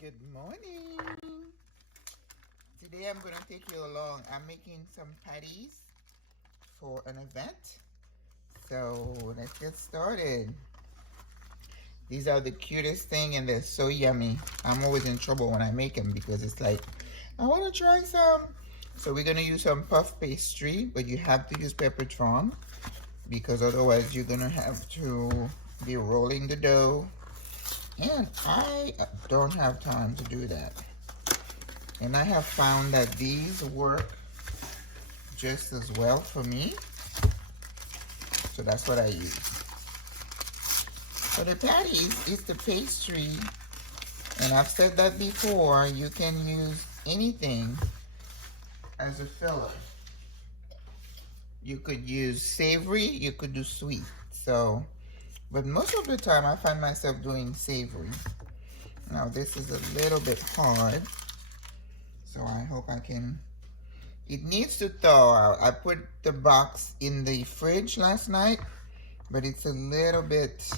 Good morning. Today I'm going to take you along. I'm making some patties for an event. So let's get started. These are the cutest thing and they're so yummy. I'm always in trouble when I make them because it's like, I want to try some. So we're going to use some puff pastry, but you have to use peppercorn because otherwise you're going to have to be rolling the dough. And I don't have time to do that. And I have found that these work just as well for me. So that's what I use. For the patties, it's the pastry. And I've said that before, you can use anything as a filler. You could use savory, you could do sweet. So, but most of the time I find myself doing savory. Now this is a little bit hard. So I hope I can. It needs to thaw out. I put the box in the fridge last night, but it's a little bit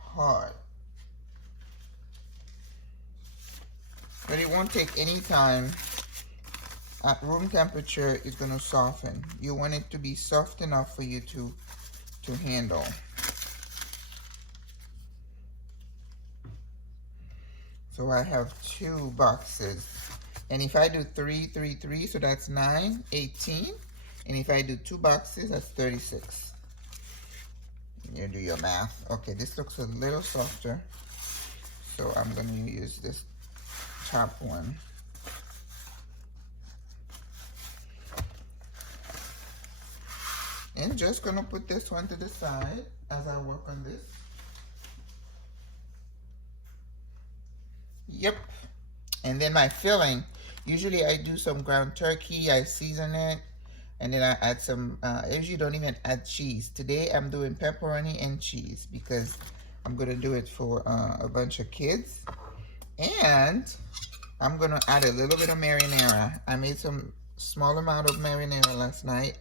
hard. But it won't take any time. At room temperature, it's gonna soften. You want it to be soft enough for you to handle. So I have 2 boxes. And if I do 3, 3, 3, so that's 9, 18. And if I do 2 boxes, that's 36. You do your math. Okay, this looks a little softer. So I'm going to use this top one. And just going to put this one to the side as I work on this. Yep. And then my filling, usually I do some ground turkey, I season it, and then I add some, I usually don't even add cheese. Today I'm doing pepperoni and cheese because I'm gonna do it for a bunch of kids. And I'm gonna add a little bit of marinara. I made some small amount of marinara last night.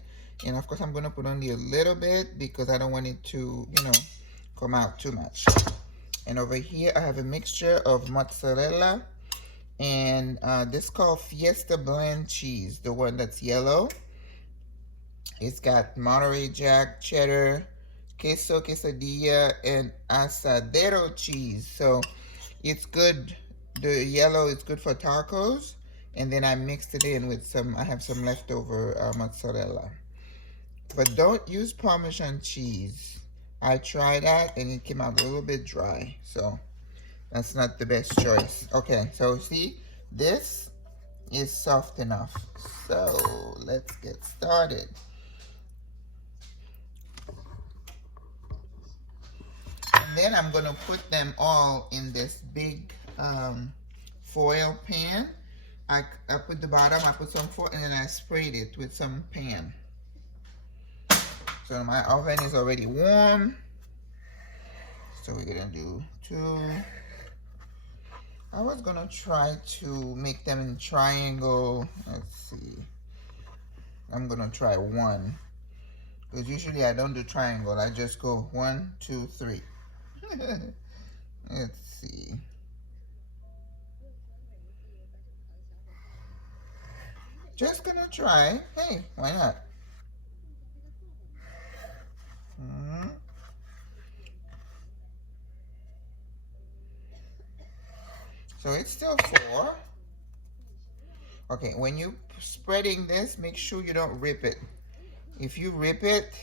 And of course I'm gonna put only a little bit because I don't want it to, come out too much. And over here I have a mixture of mozzarella and this is called Fiesta Blend cheese, the one that's yellow. It's got Monterey Jack, cheddar, queso quesadilla, and asadero cheese. So it's good. The yellow is good for tacos. And then I mixed it in with I have some leftover mozzarella. But don't use Parmesan cheese. I tried that and it came out a little bit dry. So that's not the best choice. Okay, so see, this is soft enough. So let's get started. And then I'm gonna put them all in this big foil pan. I put the bottom, I put some foil, and then I sprayed it with some pan. So my oven is already warm. So we're gonna do 2. I was gonna try to make them in triangle. Let's see. I'm gonna try 1. Because usually I don't do triangle. I just go 1, 2, 3. Let's see. Just gonna try. Hey, why not? So it's still 4. Okay, when you spreading this, make sure you don't rip it. If you rip it,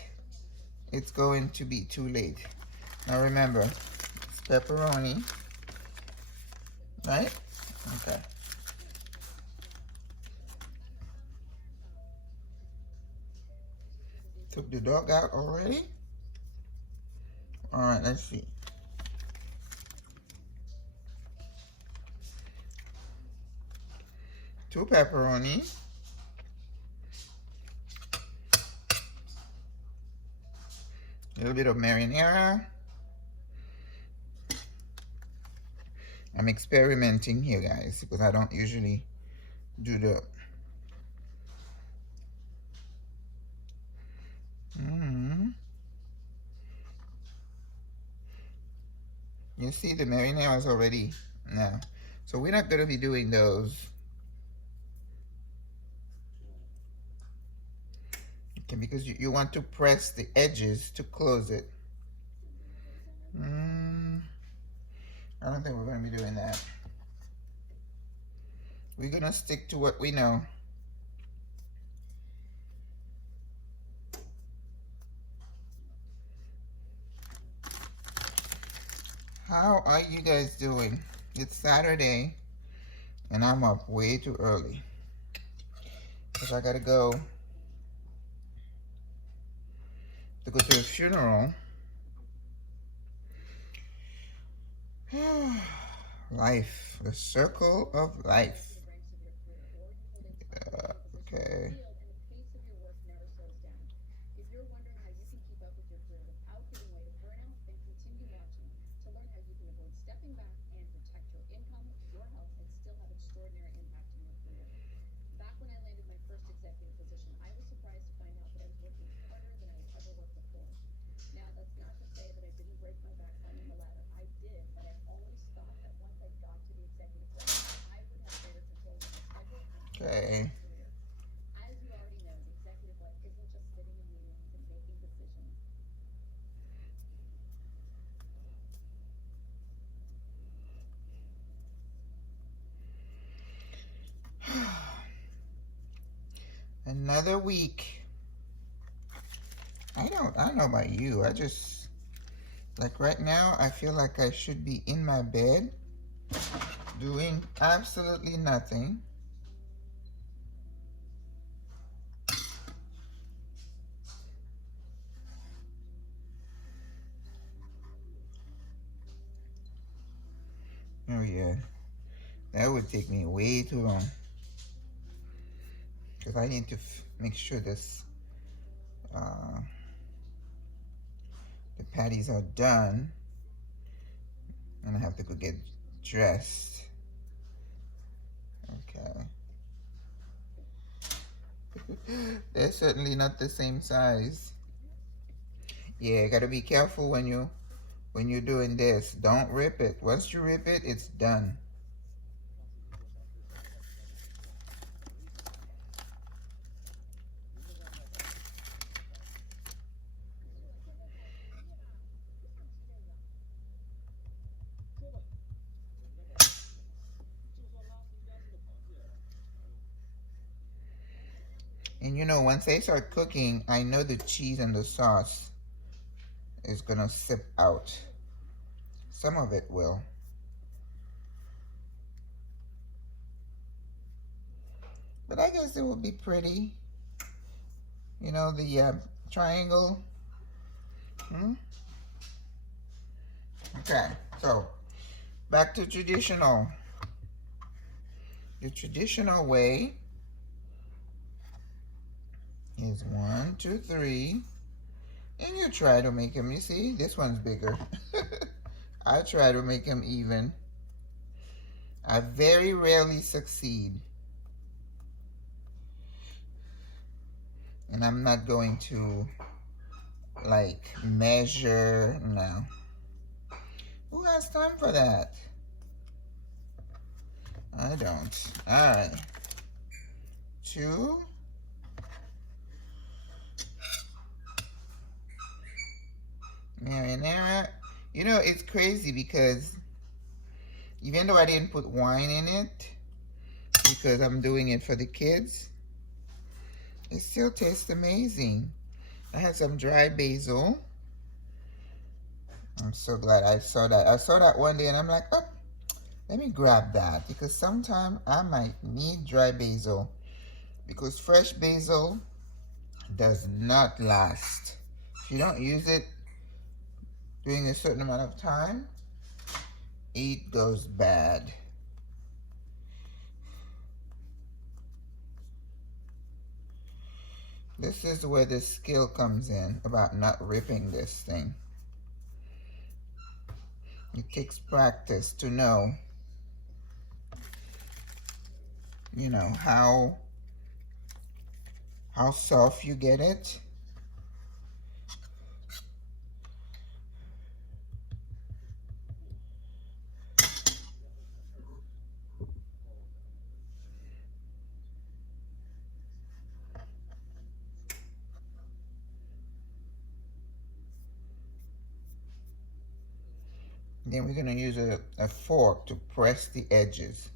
it's going to be too late. Now remember, it's pepperoni, right? Okay. Took the dog out already? All right, let's see. Two pepperoni. A little bit of marinara. I'm experimenting here, guys, because I don't usually do the... You see the marinara is already now. So we're not going to be doing those. Okay, because you want to press the edges to close it. I don't think we're going to be doing that. We're going to stick to what we know. How are you guys doing? It's Saturday, and I'm up way too early because I got to go to a funeral. Life, the circle of life. Okay. Okay. Another week. I don't know about you. I just, like right now, I feel like I should be in my bed doing absolutely nothing. Oh yeah, that would take me way too long because I need to make sure uh, the patties are done, and I have to go get dressed. Okay. They're certainly not the same size. Yeah, gotta be careful when you're doing this. Don't rip it. Once you rip it, it's done. And you know, once they start cooking, I know the cheese and the sauce is gonna sip out. Some of it will. But I guess it will be pretty. You know, the triangle. Okay, so back to traditional. The traditional way is 1, 2, 3. And you try to make them, you see, this one's bigger. I try to make them even. I very rarely succeed. And I'm not going to like measure, no. Who has time for that? I don't. All right. 2. Marinara. You know, it's crazy because even though I didn't put wine in it, because I'm doing it for the kids, it still tastes amazing. I had some dry basil. I'm so glad I saw that. I saw that one day and I'm like, oh, let me grab that because sometime I might need dry basil because fresh basil does not last. If you don't use it during a certain amount of time, it goes bad. This is where the skill comes in about not ripping this thing. It takes practice to know, you know, how soft you get it. then we're going to use a fork to press the edges.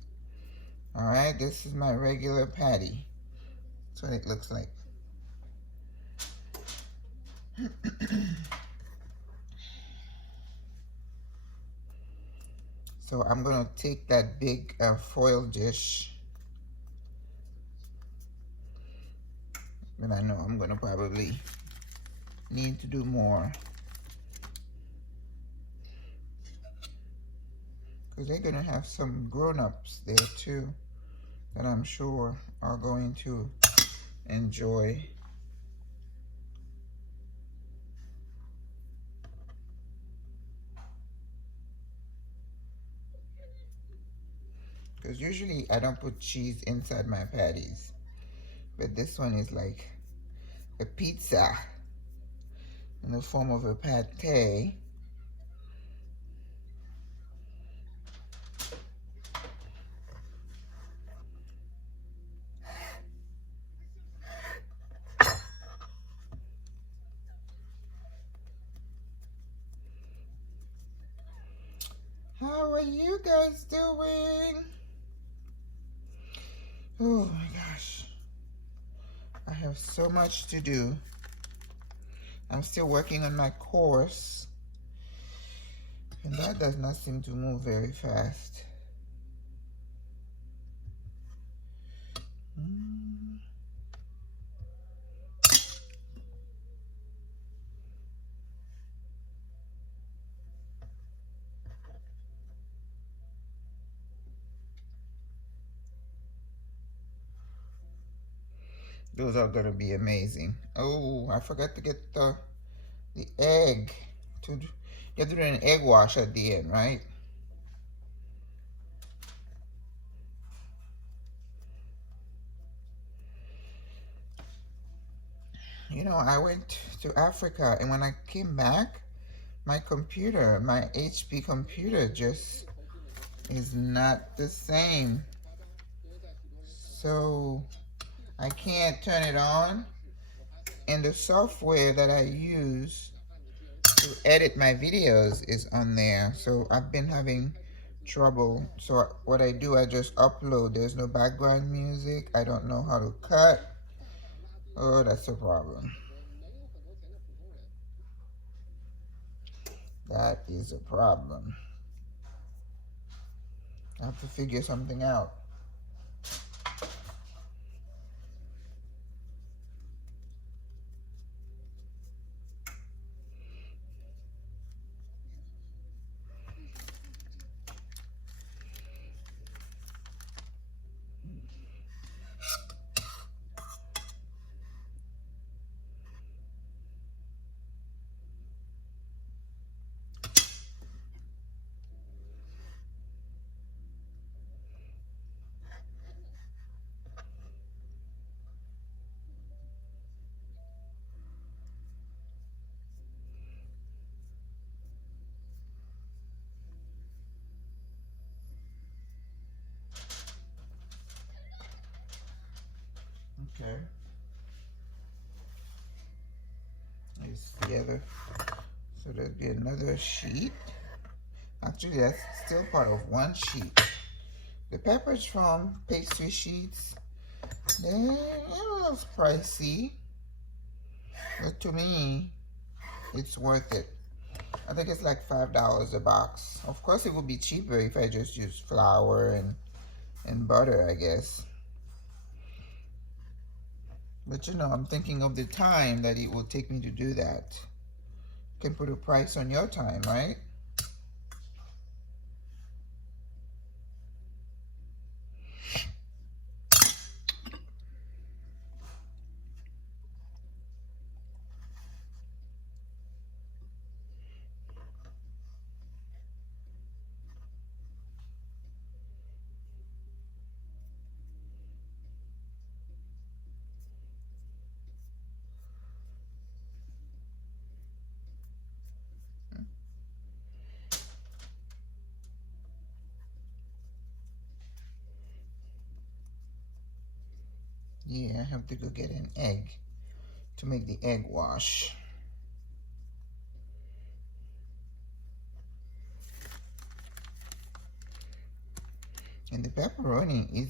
All right, this is my regular patty. That's what it looks like. So I'm going to take that big foil dish, and I know I'm going to probably need to do more, because they're going to have some grown-ups there too that I'm sure are going to enjoy. Because usually I don't put cheese inside my patties, but this one is like a pizza in the form of a pate. How are you guys doing? Oh my gosh. I have so much to do. I'm still working on my course, and that does not seem to move very fast. Those are gonna be amazing. Oh, I forgot to get the egg. You're doing an egg wash at the end, right? You know, I went to Africa, and when I came back, my computer, my HP computer, just is not the same. So I can't turn it on. And the software that I use to edit my videos is on there. So I've been having trouble. So what I do, I just upload. There's no background music. I don't know how to cut. Oh, that's a problem. That is a problem. I have to figure something out. Okay. It's the other. So there'll be another sheet. Actually, that's still part of one sheet. The peppers from pastry sheets, they're a little pricey, but to me, it's worth it. I think it's like $5 a box. Of course, it would be cheaper if I just use flour and butter, I guess. But you know, I'm thinking of the time that it will take me to do that. You can put a price on your time, right? Yeah, I have to go get an egg to make the egg wash. And the pepperoni is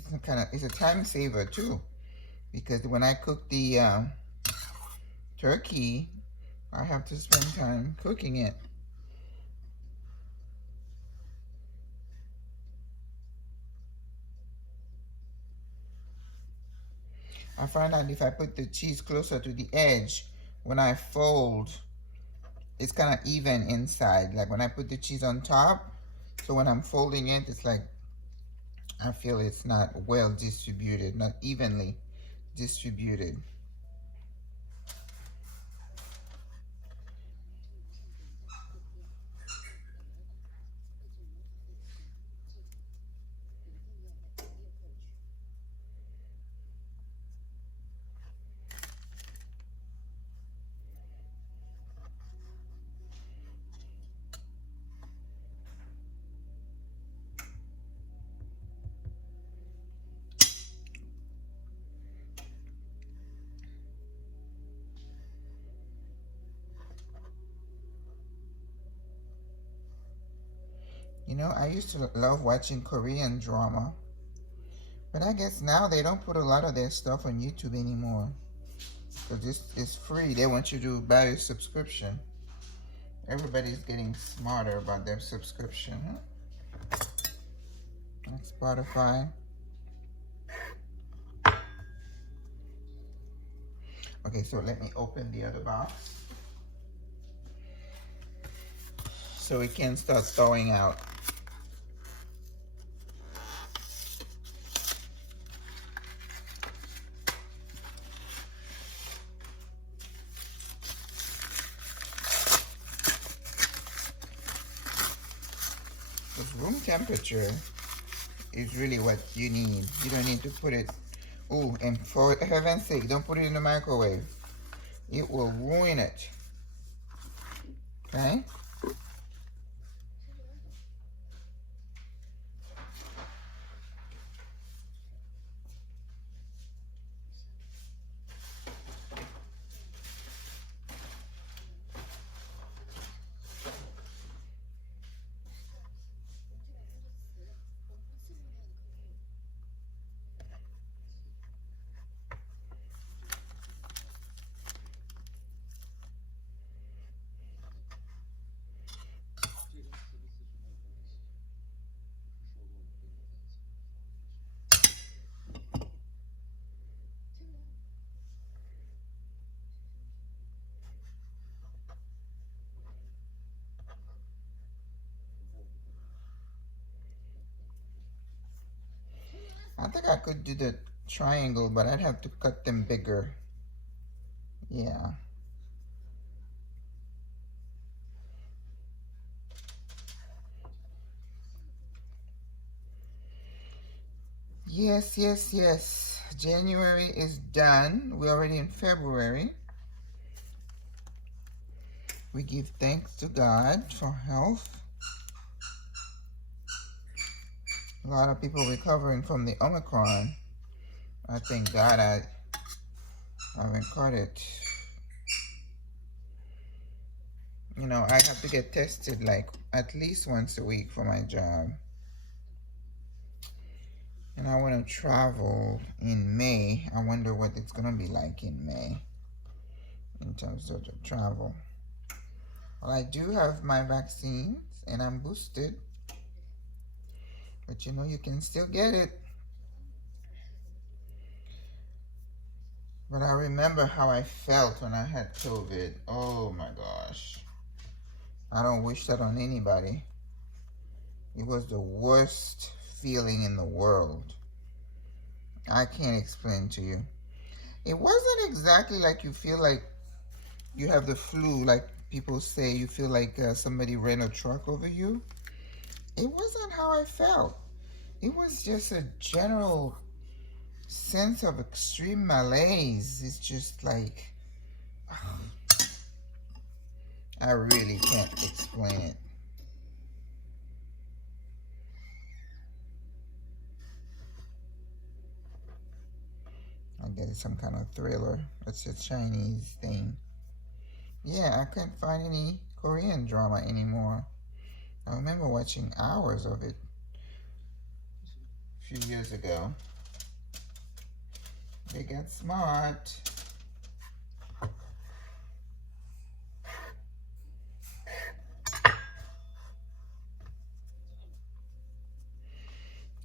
it's a time saver too, because when I cook the turkey, I have to spend time cooking it. I find that if I put the cheese closer to the edge, when I fold, it's kind of even inside. Like when I put the cheese on top, so when I'm folding it, it's like I feel it's not well distributed, not evenly distributed. You know, I used to love watching Korean drama, but I guess now they don't put a lot of their stuff on YouTube anymore. Because it's free. They want you to buy a subscription. Everybody's getting smarter about their subscription. Huh? Like Spotify. Okay, so let me open the other box so we can start thawing out. Because room temperature is really what you need. You don't need to put it. Oh, and for heaven's sake, don't put it in the microwave. It will ruin it. Okay? I think I could do the triangle, but I'd have to cut them bigger. Yeah. Yes, yes, yes. January is done. We're already in February. We give thanks to God for health. A lot of people recovering from the Omicron. I thank God I haven't caught it. You know, I have to get tested like at least once a week for my job. And I want to travel in May. I wonder what it's going to be like in May in terms of the travel. Well, I do have my vaccines and I'm boosted. But you know, you can still get it. But I remember how I felt when I had COVID. Oh my gosh. I don't wish that on anybody. It was the worst feeling in the world. I can't explain to you. It wasn't exactly like you feel like you have the flu, like people say you feel like somebody ran a truck over you. It wasn't how I felt. It was just a general sense of extreme malaise. It's just like, I really can't explain it. I guess it's some kind of thriller. It's a Chinese thing. Yeah, I couldn't find any Korean drama anymore. I remember watching hours of it. few years ago. They got smart.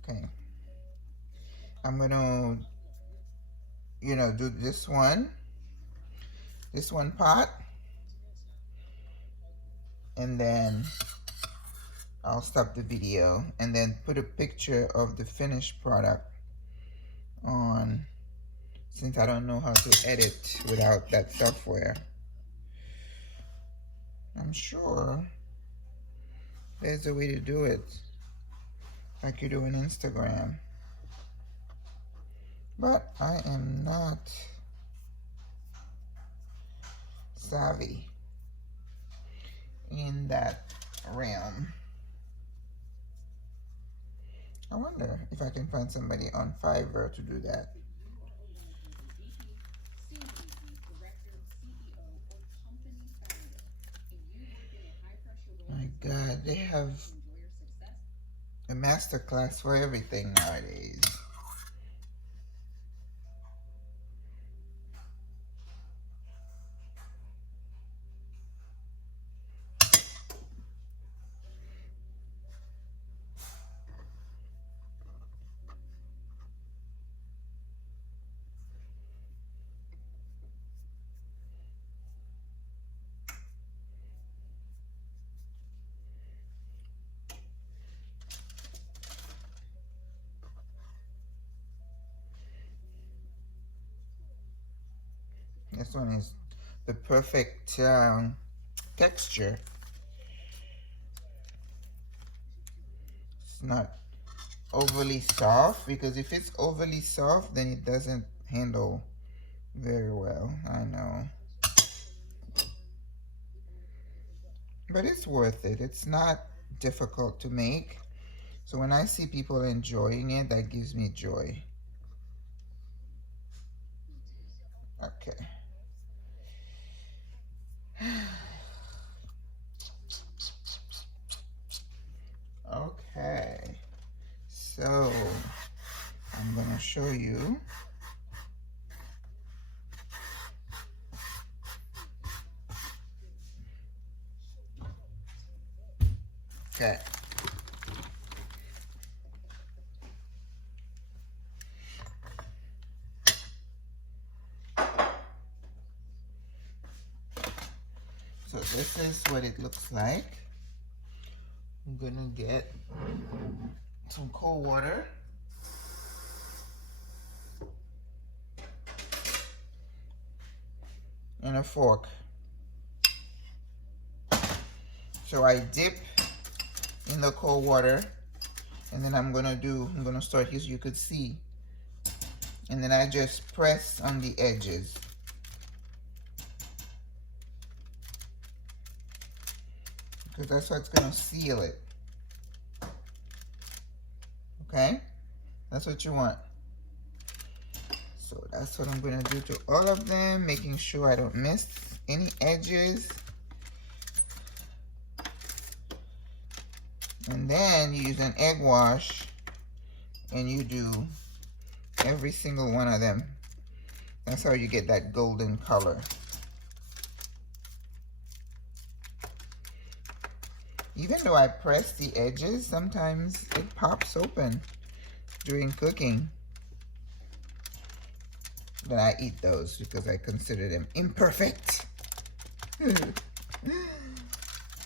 Okay. I'm gonna, do this one pot, and then I'll stop the video and then put a picture of the finished product on, since I don't know how to edit without that software. I'm sure there's a way to do it like you do on Instagram, but I am not savvy in that realm. I wonder if I can find somebody on Fiverr to do that. My God, they have a master class for everything nowadays. This one is the perfect texture. It's not overly soft, because if it's overly soft, then it doesn't handle very well. I know. But it's worth it. It's not difficult to make. So when I see people enjoying it, that gives me joy. Okay. Okay. So I'm gonna show you. Okay. So this is what it looks like. I'm gonna get some cold water. And a fork. So I dip in the cold water, and then I'm gonna start here so you could see. And then I just press on the edges. Because that's what's gonna seal it. Okay? That's what you want. So that's what I'm gonna do to all of them, making sure I don't miss any edges. And then you use an egg wash and you do every single one of them. That's how you get that golden color. Even though I press the edges, sometimes it pops open during cooking. But I eat those because I consider them imperfect.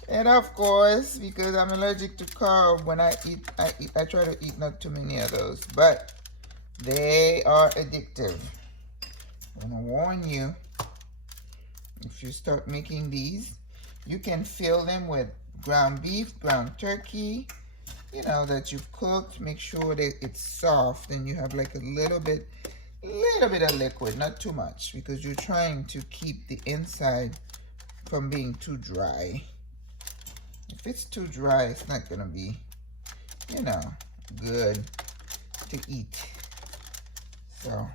And of course, because I'm allergic to carb, when I try to eat not too many of those. But they are addictive. I'm gonna warn you, if you start making these, you can fill them with ground beef, ground turkey, that you've cooked. Make sure that it's soft and you have like a little bit of liquid, not too much, because you're trying to keep the inside from being too dry. If it's too dry, it's not gonna be, good to eat. So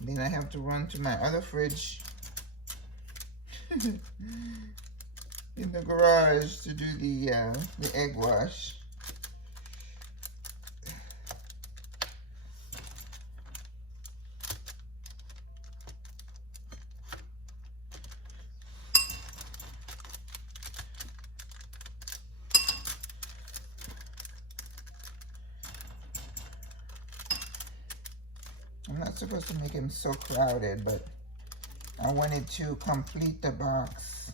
then I have to run to my other fridge in the garage to do the egg wash. I'm not supposed to make them so crowded, but I wanted to complete the box.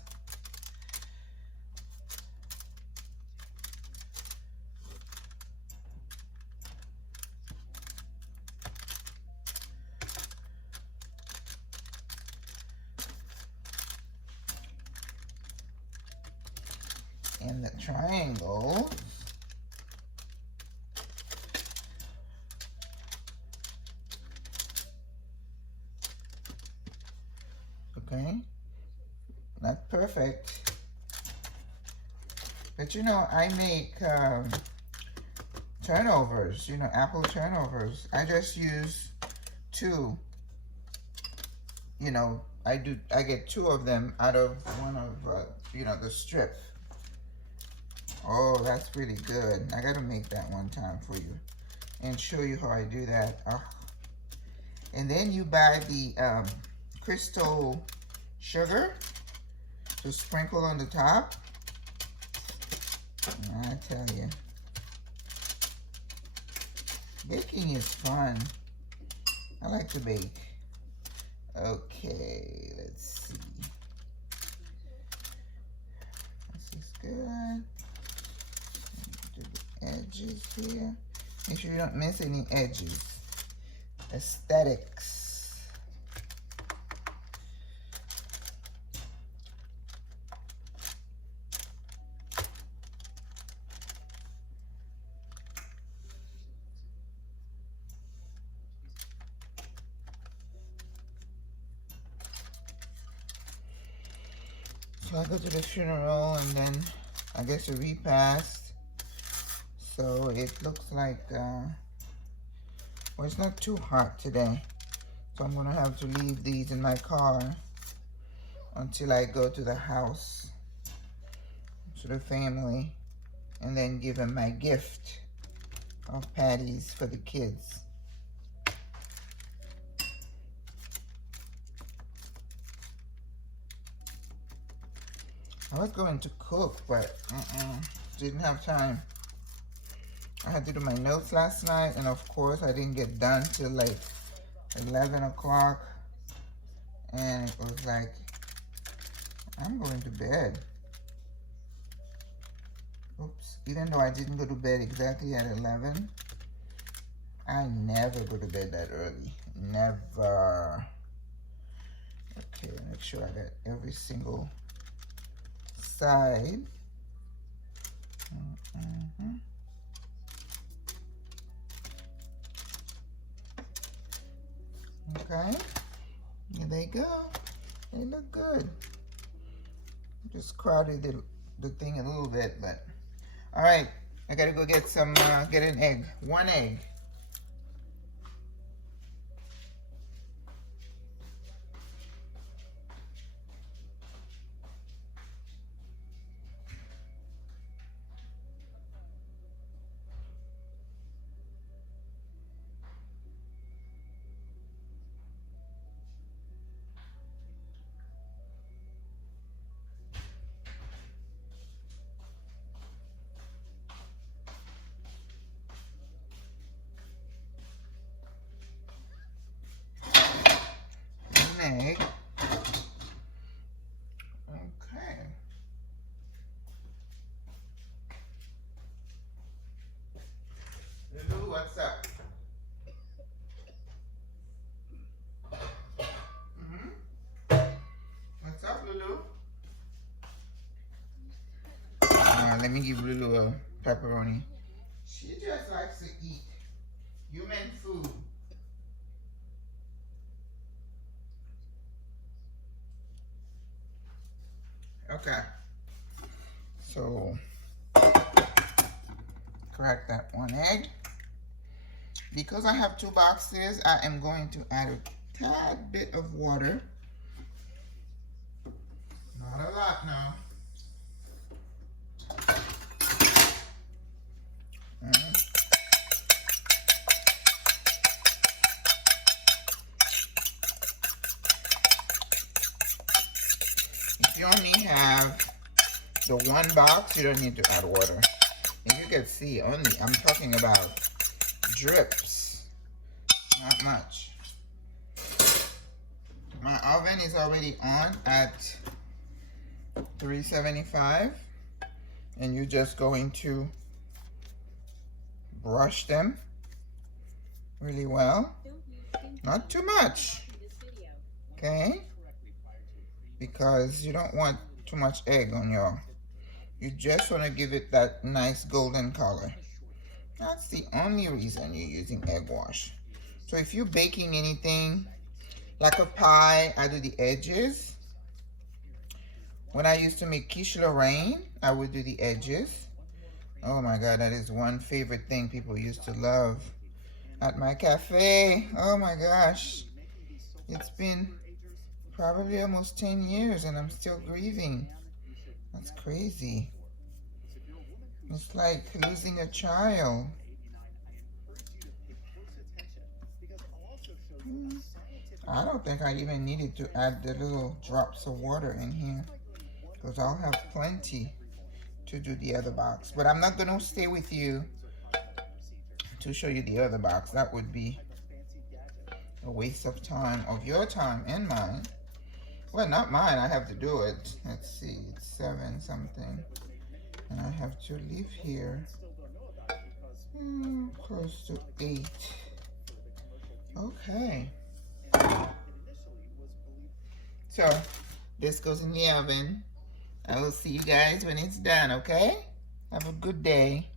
And the triangle. Okay, not perfect, but you know, I make turnovers, you know, apple turnovers. I just use 2, you know, I get 2 of them out of one of, you know, the strip. Oh, that's really good. I gotta make that one time for you and show you how I do that. And then you buy the crystal sugar to sprinkle on the top. I tell you, baking is fun. I like to bake. Okay, let's see. This is good. Do the edges here. Make sure you don't miss any edges. Aesthetics. So I go to the funeral and then I guess a repast. So it looks like, well, it's not too hot today. So I'm gonna have to leave these in my car until I go to the house, to the family, and then give them my gift of patties for the kids. I was going to cook, but didn't have time. I had to do my notes last night, and of course I didn't get done till like 11 o'clock. And it was like, I'm going to bed. Oops. Even though I didn't go to bed exactly at 11, I never go to bed that early. Never. Okay, make sure I got every single side. Okay, here they go. They look good. Just crowded the thing a little bit, but all right. I gotta go get some. Get an egg. 1 egg. Egg. Okay. Lulu, what's up? What's up, Lulu? Let me give Lulu a pepperoni. She just likes to eat human food. Okay, so crack that 1 egg. Because I have 2 boxes, I am going to add a tad bit of water. Not a lot now. If you only have the 1 box, you don't need to add water. And you can see only, I'm talking about drips, not much. My oven is already on at 375, and you're just going to brush them really well. Not too much, okay? Because you don't want too much egg on your, you just want to give it that nice golden color. That's the only reason you're using egg wash. So if you're baking anything, like a pie, I do the edges. When I used to make quiche Lorraine, I would do the edges. Oh my God, that is one favorite thing people used to love at my cafe. Oh my gosh. It's been probably almost 10 years and I'm still grieving. That's crazy. It's like losing a child. I don't think I even needed to add the little drops of water in here, because I'll have plenty to do the other box. But I'm not going to stay with you to show you the other box. That would be a waste of time, of your time and mine. Well, not mine. I have to do it. Let's see. It's 7 something. And I have to leave here close to 8. Okay. So this goes in the oven. I will see you guys when it's done, okay? Have a good day.